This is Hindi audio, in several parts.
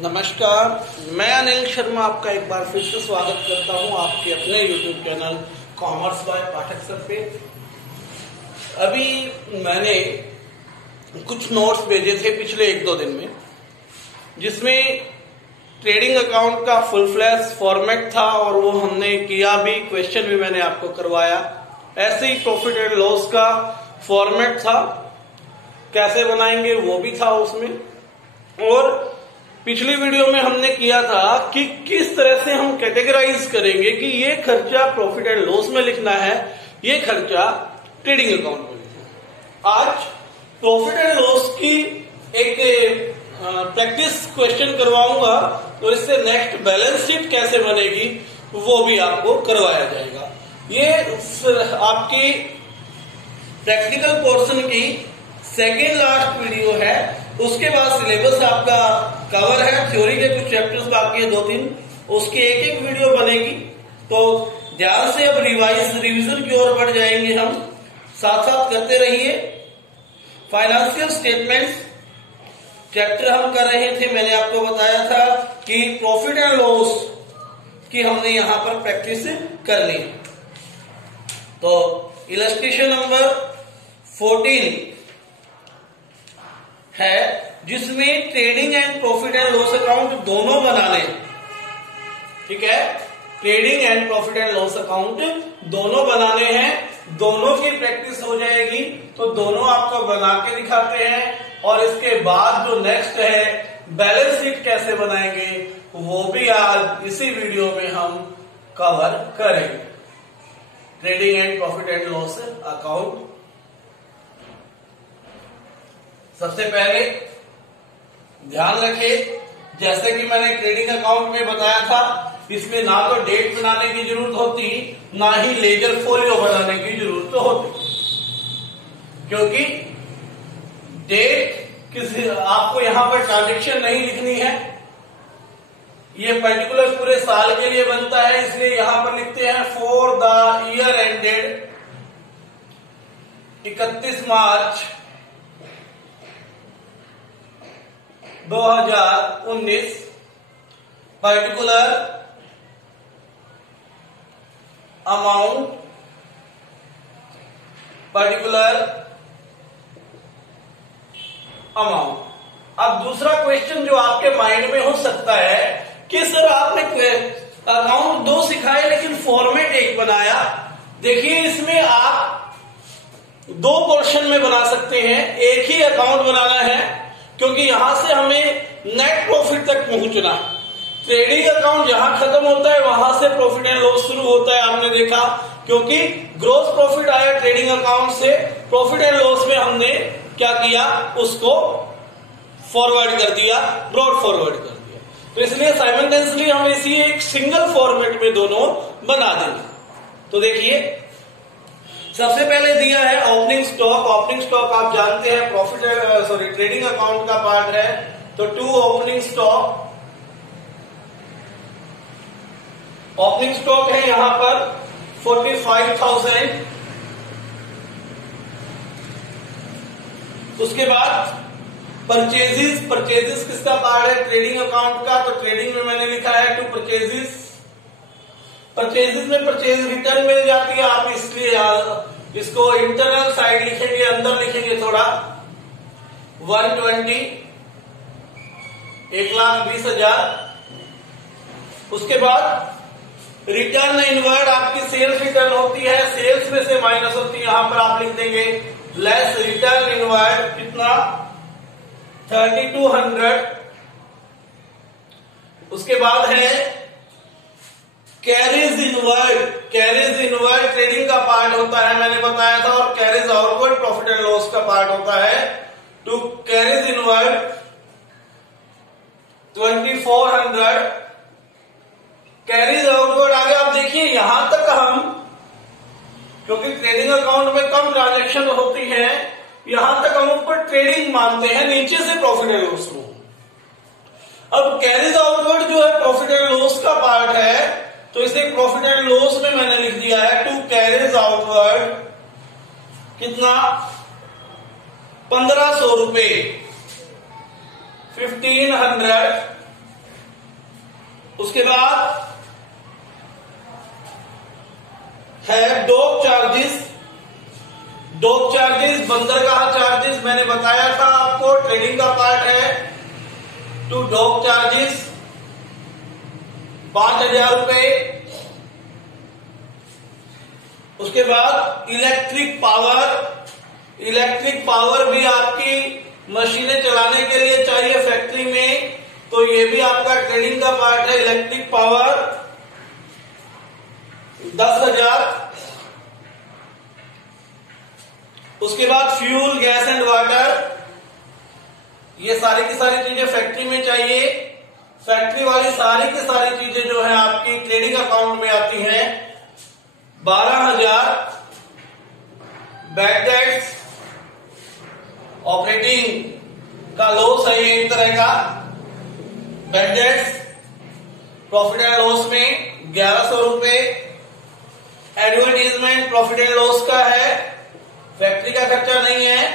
नमस्कार, मैं अनिल शर्मा आपका एक बार फिर से स्वागत करता हूं आपके अपने YouTube channel commerce by Pathak sir पे। अभी मैंने कुछ नोट्स भेजे थे पिछले 1-2 दिन में, जिसमें ट्रेडिंग अकाउंट का फुल फ्लैश फॉर्मेट था और वो हमने किया भी, क्वेश्चन भी मैंने आपको करवाया। ऐसे ही प्रॉफिट एंड लॉस का फॉर्मेट था, कैसे बनाएंगे वो भी था उसमें। और पिछली वीडियो में हमने किया था कि किस तरह से हम कैटेगराइज करेंगे कि ये खर्चा प्रॉफिट एंड लॉस में लिखना है, ये खर्चा ट्रेडिंग अकाउंट में लिखना है। आज प्रॉफिट एंड लॉस की एक प्रैक्टिस क्वेश्चन करवाऊंगा, तो इससे नेक्स्ट बैलेंस शीट कैसे बनेगी वो भी आपको करवाया जाएगा। ये आपकी प्रैक्टिकल पोर्शन की सेकेंड लास्ट वीडियो है। उसके बाद सिलेबस आपका कवर है, थ्योरी के कुछ चैप्टर्स बाकी है 2-3, उसकी एक वीडियो बनेगी। तो ध्यान से अब रिवीजन की ओर बढ़ जाएंगे हम, साथ साथ करते रहिए। फाइनेंशियल स्टेटमेंट्स चैप्टर हम कर रहे थे, मैंने आपको बताया था कि प्रॉफिट एंड लॉस की हमने यहां पर प्रैक्टिस कर ली। तो इलस्ट्रेशन नंबर 14 है, जिसमें trading and profit and loss account दोनों बनाने, ठीक है, trading and profit and loss account दोनों बनाने हैं। दोनों की प्रैक्टिस हो जाएगी, तो दोनों आपको बना के दिखाते हैं। और इसके बाद जो नेक्स्ट है बैलेंस शीट कैसे बनाएंगे वो भी आज इसी वीडियो में हम कवर करेंगे। Trading and profit and loss account, सबसे पहले ध्यान रखें, जैसे कि मैंने ट्रेडिंग अकाउंट में बताया था, इसमें ना तो डेट बनाने की जरूरत होती, ना ही लेजर फोलियो बनाने की जरूरत होती, क्योंकि डेट किसी आपको यहां पर ट्रांजेक्शन नहीं लिखनी है। ये पर्टिकुलर पूरे साल के लिए बनता है, इसलिए यहां पर लिखते हैं for the year ended 31 March 2019, particular amount, particular amount. अब दूसरा क्वेश्चन जो आपके माइंड में हो सकता है कि सर आपने अकाउंट 2 सिखाए लेकिन फॉर्मेट एक बनाया। देखिए, इसमें आप 2 पोर्शन में बना सकते हैं, एक ही अकाउंट बनाना है, क्योंकि यहां से हमें नेट प्रॉफिट तक पहुंचना। ट्रेडिंग अकाउंट जहां खत्म होता है वहां से प्रॉफिट एंड लॉस शुरू होता है, आपने देखा, क्योंकि ग्रॉस प्रॉफिट आया ट्रेडिंग अकाउंट से, प्रॉफिट एंड लॉस में हमने क्या किया, उसको फॉरवर्ड कर दिया, ब्रॉड फॉरवर्ड कर दिया। तो इसलिए साइमल्टेनियसली हम इसी एक सिंगल फॉर्मेट में दोनों बना देंगे। तो देखिए, सबसे पहले दिया है ओपनिंग स्टॉक। ओपनिंग स्टॉक आप जानते हैं ट्रेडिंग अकाउंट का पार्ट है, तो 2 ओपनिंग स्टॉक। ओपनिंग स्टॉक है यहां पर 45,000। उसके बाद परचेजेस किसका पार्ट है, ट्रेडिंग अकाउंट का, तो ट्रेडिंग में मैंने लिखा है 2 परचेजेस में परचेज रिटर्न मिल जाती है, आप इसलिए इसको इंटरनल साइड लिखेंगे, अंदर लिखेंगे थोड़ा, 120, 1,20,000। उसके बाद रिटर्न इनवर्ड आपकी सेल्स रिटर्न होती है, सेल्स में से माइनस होती है, यहां पर आप लिख देंगे लेस रिटर्न इनवर्ड, कितना, 3,200। उसके बाद है carriage inward. Carriage inward trading का पार्ट होता है, मैंने बताया था, और carriage outward profit and loss का पार्ट होता है। To carriage inward 2,400। Carriage outward आगे आप देखिए, यहां तक हम, क्योंकि ट्रेडिंग अकाउंट में कम ट्रांजेक्शन होती है, यहां तक हम ऊपर ट्रेडिंग मानते हैं, नीचे से प्रॉफिट एंड लॉस को। अब कैरीज आउटवर्ड जो है प्रॉफिट एंड लॉस का पार्ट है, तो इसे प्रॉफिट एंड लॉस में मैंने लिख दिया है 2 कैरीज आउटवर्ड, कितना, 1,500 रुपए, 1,500 उसके बाद है डॉक चार्जेस। डॉक चार्जेस, बंदरगाह चार्जेस मैंने बताया था आपको, ट्रेडिंग का पार्ट है। टू डॉक चार्जेस 5,000 रुपए। उसके बाद इलेक्ट्रिक पावर। इलेक्ट्रिक पावर भी आपकी मशीनें चलाने के लिए चाहिए फैक्ट्री में, तो ये भी आपका ट्रेडिंग का पार्ट है। Electric power 10,000। उसके बाद फ्यूल, गैस एंड वाटर, ये सारी की सारी चीजें फैक्ट्री में चाहिए। फैक्ट्री वाली सारी की सारी चीजें जो है आपकी ट्रेडिंग अकाउंट में आती हैं। 12,000 बैड डेट्स, ऑपरेटिंग का लॉस है ये एक तरह का। Bad debts profit and loss में 1,100 रुपए। एडवर्टीजमेंट प्रॉफिट एंड लॉस का है, फैक्ट्री का खर्चा नहीं है।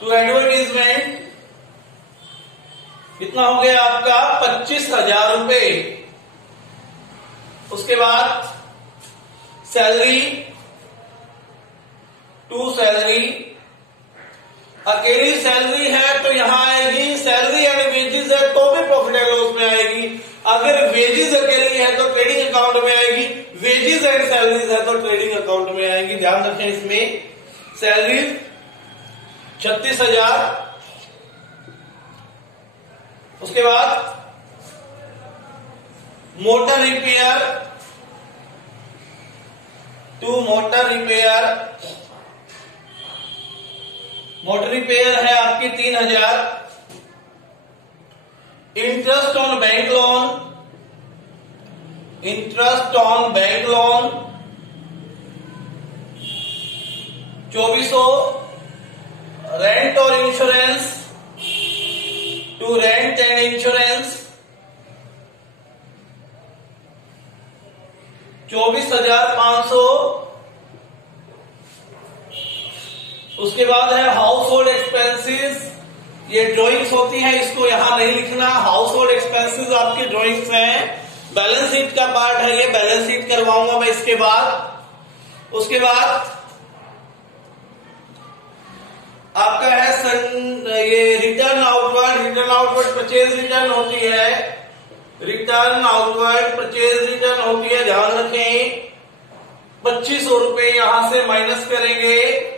तो एडवर्टीजमेंट कितना हो गया आपका 25,000 रुपए। उसके बाद सैलरी, टू सैलरी। अकेली सैलरी है तो यहां आएगी, सैलरी एंड वेजेस है तो भी प्रॉफिट एंड लॉस में आएगी। अगर वेजेस अकेली है तो ट्रेडिंग अकाउंट में आएगी, वेजेस एंड सैलरीज है तो ट्रेडिंग अकाउंट में आएगी। ध्यान रखें इसमें। सैलरी 36,000। उसके बाद motor repair, to motor repair. Motor repair है आपकी 3,000। Interest on bank loan, interest on bank loan 2,400। Rent और insurance, to rent and insurance 24,500। उसके बाद है हाउस होल्ड एक्सपेंसेस। ये ड्राइंग्स होती हैं, इसको यहां नहीं लिखना। हाउस होल्ड एक्सपेंसेस आपकी ड्राइंग्स हैं। बैलेंस शीट का पार्ट है ये, बैलेंस शीट करवाऊंगा मैं इसके बाद। उसके बाद आपका है ये return outward. Return outward purchase return होती है, रिटर्न आउटवर्ड परचेज रिटर्न होती है, ध्यान रखें। 2,500 रुपए यहां से माइनस करेंगे,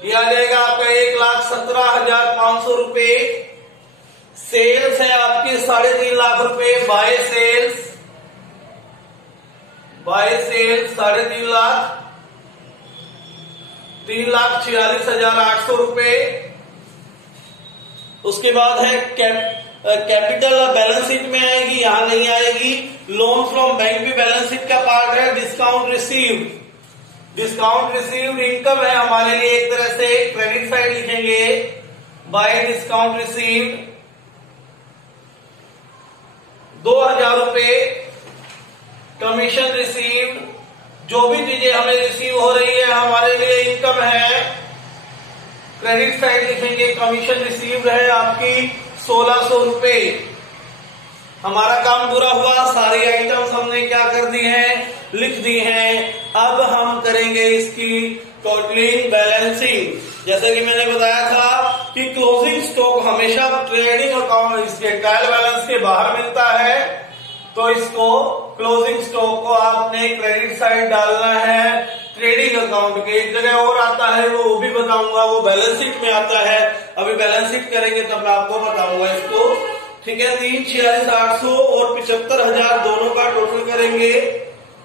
ये आ जाएगा आपका 1,17,500 रुपए। सेल्स है आपकी 3.5 लाख रुपए। By sales, by sales 3.5 lakh, 3,46,800 रुपए। उसके बाद है कैपिटल, बैलेंस शीट में आएगी, यहां नहीं आएगी। लोन फ्रॉम बैंक भी बैलेंस शीट का पार्ट है। Discount received, discount received income है हमारे लिए एक तरह से, क्रेडिट साइड लिखेंगे। बाय डिस्काउंट रिसीव्ड 2,000 रुपए। कमीशन रिसीव्ड, जो भी चीजें हमें रिसीव हो रही है हमारे लिए इनकम है, क्रेडिट साइड लिखेंगे। कमीशन रिसीव्ड है आपकी 1,600 रुपए। हमारा काम पूरा हुआ, सारी आइटम्स हमने क्या कर दी हैं, लिख दी हैं। अब हम करेंगे इसकी टोटलिंग, बैलेंसिंग। जैसे कि मैंने बताया था कि क्लोजिंग स्टॉक हमेशा ट्रेडिंग अकाउंट इसके ट्रायल बैलेंस के बाहर मिलता है, तो इसको क्लोजिंग स्टॉक को आपने क्रेडिट साइड डालना है ट्रेडिंग अकाउंट के। एक जगह और आता है, वो भी बताऊंगा, वो बैलेंस शीट में आता है। अभी बैलेंस शीट करेंगे तब मैं आपको बताऊंगा इसको, ठीक है। 3,46,800 और 75,000 दोनों का टोटल करेंगे।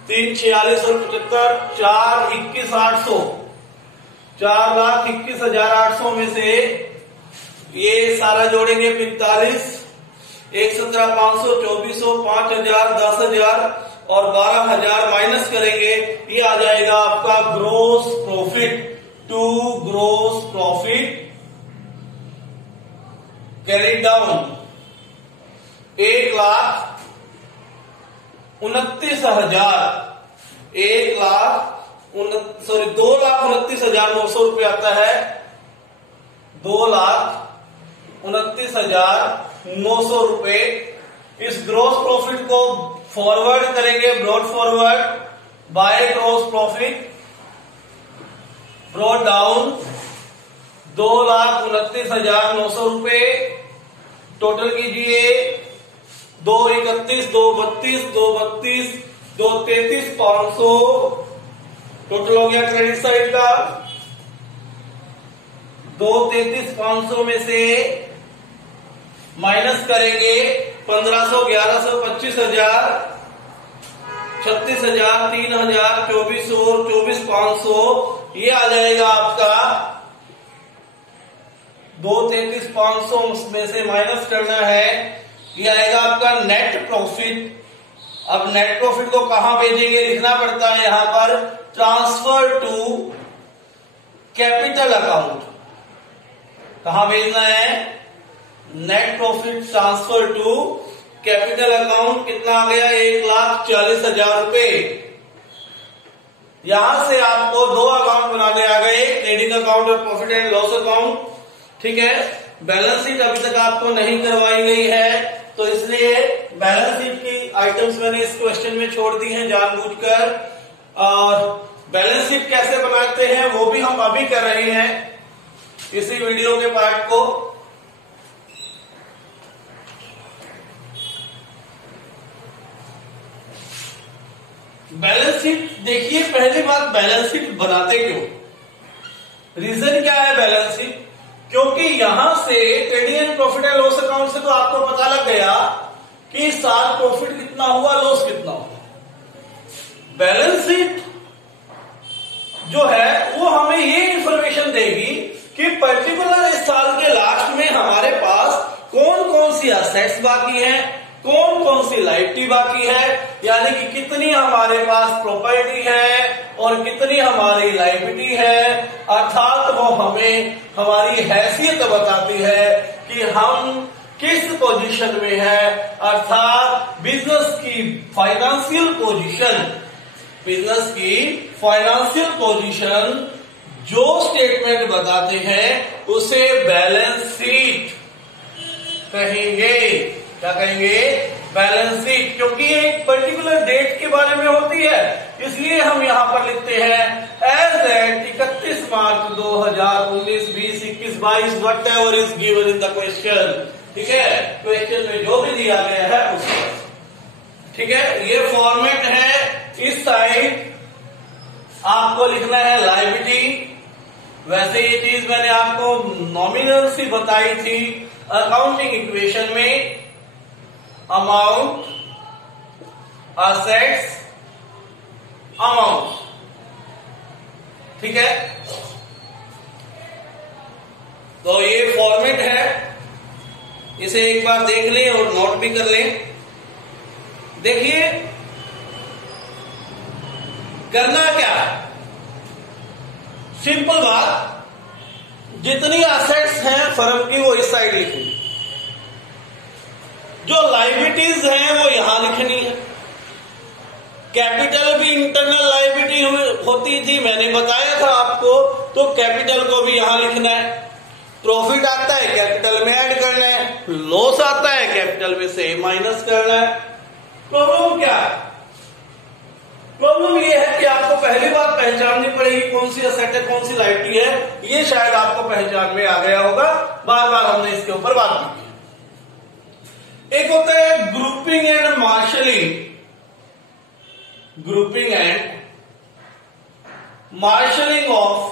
3,46 और 75, 4,21,800, 4,21,800 में से ये सारा जोड़ेंगे 45, 1,17,500, 2,400, 5,000, 10,000 और 12,000 माइनस करेंगे, ये आ जाएगा आपका gross profit. To gross profit carry down 2,29,900 रुपये आता है। 2,29,900 रुपये इस ग्रॉस प्रॉफिट को फॉरवर्ड करेंगे, brought forward by gross profit brought down 2,29,900 रुपए। टोटल कीजिए 231, 232, 232, 233, 500 टोटल हो गया क्रेडिट साइड का। 233,500 में से माइनस करेंगे 1500, 1100, 25,000, 36,000, 3,000, 2400 और 24,500। ये आ जाएगा आपका 233,500 में से माइनस करना है, ये आएगा आपका नेट प्रॉफिट। अब नेट प्रॉफिट को कहां भेजेंगे, लिखना पड़ता है यहां पर ट्रांसफर टू कैपिटल अकाउंट। कहां भेजना है, net profit transfer to capital account. कितना आ गया, 1,40,000 रुपए। यहां से आपको दो अकाउंट बनाने आ गए, ट्रेडिंग अकाउंट और प्रॉफिट एंड लॉस अकाउंट। ठीक है, बैलेंस शीट अभी तक आपको नहीं करवाई गई है, तो इसलिए बैलेंस शीट की आइटम्स मैंने इस क्वेश्चन में छोड़ दी हैं जानबूझकर। और बैलेंस शीट कैसे बनाते हैं वो भी हम अभी कर रहे हैं इसी वीडियो के पार्ट को। बैलेंस शीट देखिए, पहली बात बैलेंस शीट बनाते क्यों, रीजन क्या है बैलेंस शीट, क्योंकि यहां से trading and profit and loss account से तो आपको पता लग गया कि साल प्रॉफिट कितना हुआ, लॉस कितना हुआ। बैलेंस शीट जो है वो हमें ये इंफॉर्मेशन देगी कि पर्टिकुलर इस साल के लास्ट में हमारे पास कौन कौन सी असेट्स बाकी हैं, कौन कौन सी लायबिलिटी बाकी है, यानी कि कितनी हमारे पास प्रॉपर्टी है और कितनी हमारी लायबिलिटी है। अर्थात वो हमें हमारी हैसियत बताती है कि हम किस पोजीशन में है, अर्थात बिजनेस की फाइनेंशियल पोजीशन, बिजनेस की फाइनेंशियल पोजीशन जो स्टेटमेंट बताते हैं उसे बैलेंस शीट कहेंगे। क्या कहेंगे, बैलेंस शीट, क्योंकि एक पर्टिकुलर डेट के बारे में होती है, इसलिए हम यहां पर लिखते हैं as at 31 March 2019, 20, 21, 22 whatever is given in the question. ठीक है, क्वेश्चन में जो भी दिया गया है उसका। ठीक है, ये फॉर्मेट है। इस साइड आपको लिखना है लायबिलिटी। वैसे ये चीज मैंने आपको नॉमिनल सी बताई थी अकाउंटिंग इक्वेशन में, अमाउंट, असेट्स, अमाउंट। ठीक है, तो ये फॉर्मेट है, इसे एक बार देख लें और नोट भी कर लें। देखिए करना क्या है, सिंपल बात, जितनी असेट्स हैं फर्म की वो इस साइड लिखनी, जो लायबिलिटीज हैं वो यहां लिखनी है। कैपिटल भी इंटरनल लायबिलिटी होती थी, मैंने बताया था आपको, तो कैपिटल को भी यहां लिखना है। प्रॉफिट आता है कैपिटल में ऐड करना है, लॉस आता है कैपिटल में से माइनस करना है। प्रॉब्लम क्या है, प्रॉब्लम ये है कि आपको पहली बात पहचाननी पड़ेगी कौन सी असेट है कौन सी लायबिलिटी है। ये शायद आपको पहचान में आ गया होगा, बार बार हमने इसके ऊपर बात की। एक होता है grouping and marshalling, grouping and marshalling of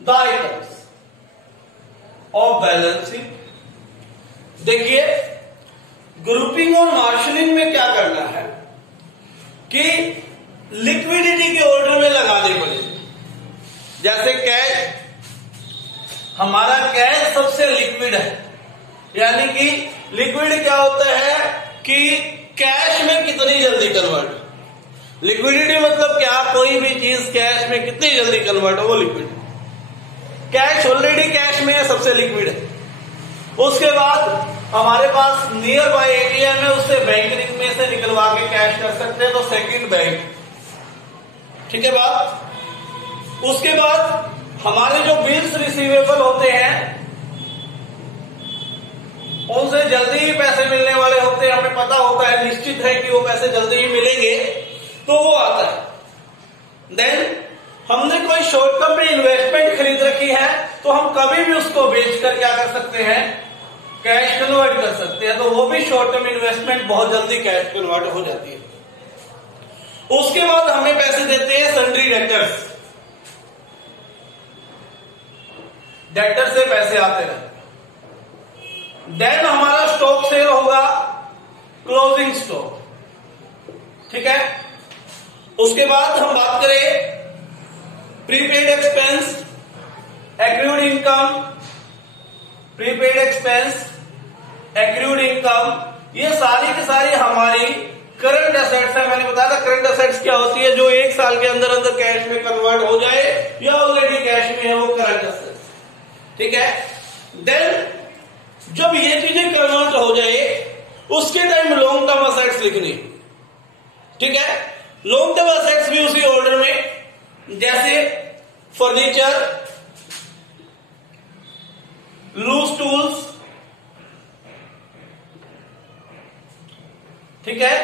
the items of balance sheet. देखिए ग्रुपिंग और मार्शलिंग में क्या करना है कि लिक्विडिटी के ऑर्डर में लगाने पड़ेगी। जैसे कैश, हमारा कैश सबसे लिक्विड है, यानी कि लिक्विड क्या होता है कि कैश में कितनी जल्दी कन्वर्ट। लिक्विडिटी मतलब क्या, कोई भी चीज कैश में कितनी जल्दी कन्वर्ट हो वो लिक्विड। कैश ऑलरेडी कैश में है, सबसे लिक्विड है। उसके बाद हमारे पास नियर बाय एटीएम है, उससे बैंक में से निकलवा के कैश कर सकते हैं, तो सेकंड बैंक। ठीक है बात। उसके बाद हमारे जो बिल्स रिसीवेबल होते हैं उनसे जल्दी ही पैसे मिलने वाले होते हैं, हमें पता होता है, निश्चित है कि वो पैसे जल्दी ही मिलेंगे, तो वो आता है। देन हमने कोई शॉर्ट टर्म में इन्वेस्टमेंट खरीद रखी है, तो हम कभी भी उसको बेचकर क्या कर सकते हैं, कैश कन्वर्ट कर सकते हैं, तो वो भी शॉर्ट टर्म इन्वेस्टमेंट बहुत जल्दी कैश कन्वर्ट हो जाती है। उसके बाद हमें पैसे देते हैं सन्ड्री डेटर्स, डेटर से पैसे आते हैं। देन हमारा स्टॉक सेल होगा, क्लोजिंग स्टॉक, ठीक है। उसके बाद हम बात करें prepaid expense, accrued income, prepaid expense, accrued income, ये सारी की सारी हमारी करंट एसेट्स है। मैंने बताया था करंट एसेट्स क्या होती है, जो एक साल के अंदर अंदर कैश में कन्वर्ट हो जाए या ऑलरेडी कैश में है, वो करंट एसेट्स, ठीक है। देन जब ये चीजें कन्वर्ट हो जाए उसके टाइम लॉन्ग टर्म एसेट्स लिखनी, ठीक है। लॉन्ग टर्म एसेट्स भी उसी ऑर्डर में, जैसे फर्नीचर, लूज टूल्स, ठीक है।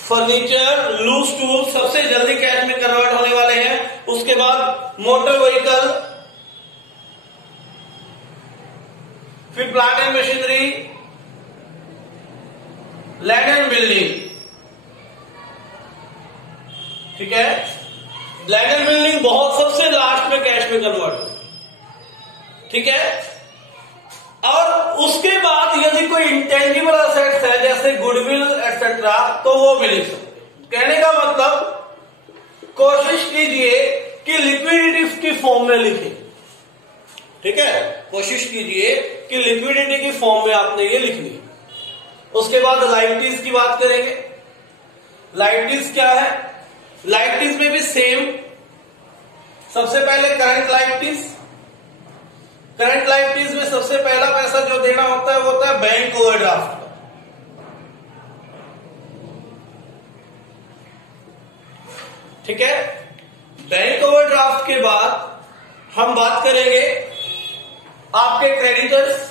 फर्नीचर, लूज टूल्स सबसे जल्दी कैश में कन्वर्ट होने वाले हैं। उसके बाद मोटर व्हीकल, फिर plant and machinery, land and building, ठीक है। लैंड एंड बिल्डिंग बहुत सबसे लास्ट में कैश में कन्वर्ट, ठीक है। और उसके बाद यदि कोई इंटेंजिबल एसेट्स है जैसे गुडविल एक्सेट्रा, तो वो भी लिख सकते। कहने का मतलब कोशिश कीजिए कि लिक्विडिटी की फॉर्म में लिखें, ठीक है। कोशिश कीजिए कि लिक्विडिटी की फॉर्म में आपने ये लिखनी। उसके बाद लायबिलिटीज की बात करेंगे। लायबिलिटीज क्या है, लायबिलिटीज में भी सेम, सबसे पहले करंट लायबिलिटीज। करंट लायबिलिटीज में सबसे पहला पैसा जो देना होता है वो होता है बैंक ओवरड्राफ्ट, ठीक है। बैंक ओवरड्राफ्ट के बाद हम बात करेंगे आपके क्रेडिटर्स,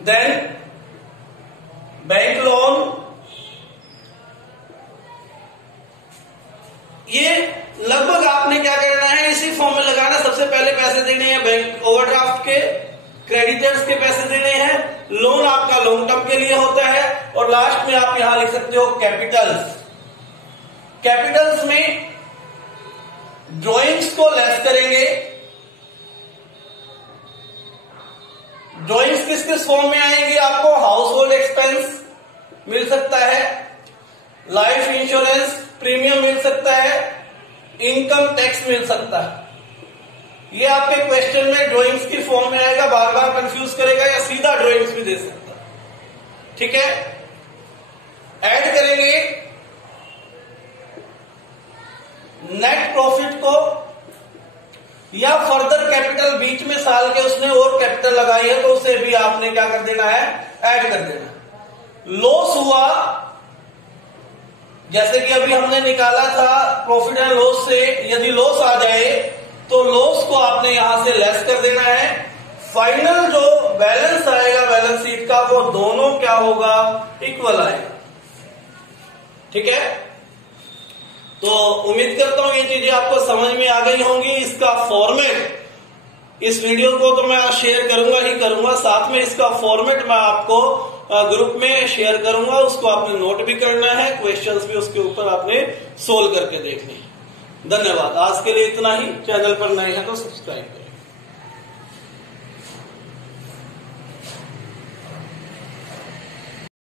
देन बैंक लोन। ये लगभग आपने क्या करना है, इसी फॉर्म में लगाना। सबसे पहले पैसे देने हैं बैंक ओवरड्राफ्ट के, क्रेडिटर्स के पैसे देने हैं, लोन आपका लॉन्ग टर्म के लिए होता है, और लास्ट में आप यहां लिख सकते हो कैपिटल्स। कैपिटल्स में ड्रॉइंग्स को लेस करेंगे। ड्रॉइंग्स किस किस फॉर्म में आएंगे, आपको हाउस होल्ड एक्सपेंस मिल सकता है, लाइफ इंश्योरेंस प्रीमियम मिल सकता है, इनकम टैक्स मिल सकता है। ये आपके क्वेश्चन में ड्राइंग्स की फॉर्म में आएगा, बार बार कंफ्यूज करेगा, या सीधा ड्राइंग्स भी दे सकता है, ठीक है। ऐड करेंगे नेट प्रॉफिट को, या फर्दर कैपिटल बीच में साल के उसने और कैपिटल लगाई है तो उसे भी आपने क्या कर देना है, ऐड कर देना। लॉस हुआ, जैसे कि अभी हमने निकाला था प्रॉफिट एंड लॉस से, यदि लॉस आ जाए तो लॉस को आपने यहां से लेस कर देना है। फाइनल जो बैलेंस आएगा बैलेंस शीट का, वो दोनों क्या होगा, इक्वल आएगा, ठीक है। तो उम्मीद करता हूं ये चीजें आपको समझ में आ गई होंगी। इसका फॉर्मेट, इस वीडियो को तो मैं शेयर करूंगा ही करूंगा, साथ में इसका फॉर्मेट मैं आपको ग्रुप में शेयर करूंगा, उसको आपने नोट भी करना है, क्वेश्चंस भी उसके ऊपर आपने सोल्व करके देखने हैं। धन्यवाद। आज के लिए इतना ही। चैनल पर नए हैं तो सब्सक्राइब करें।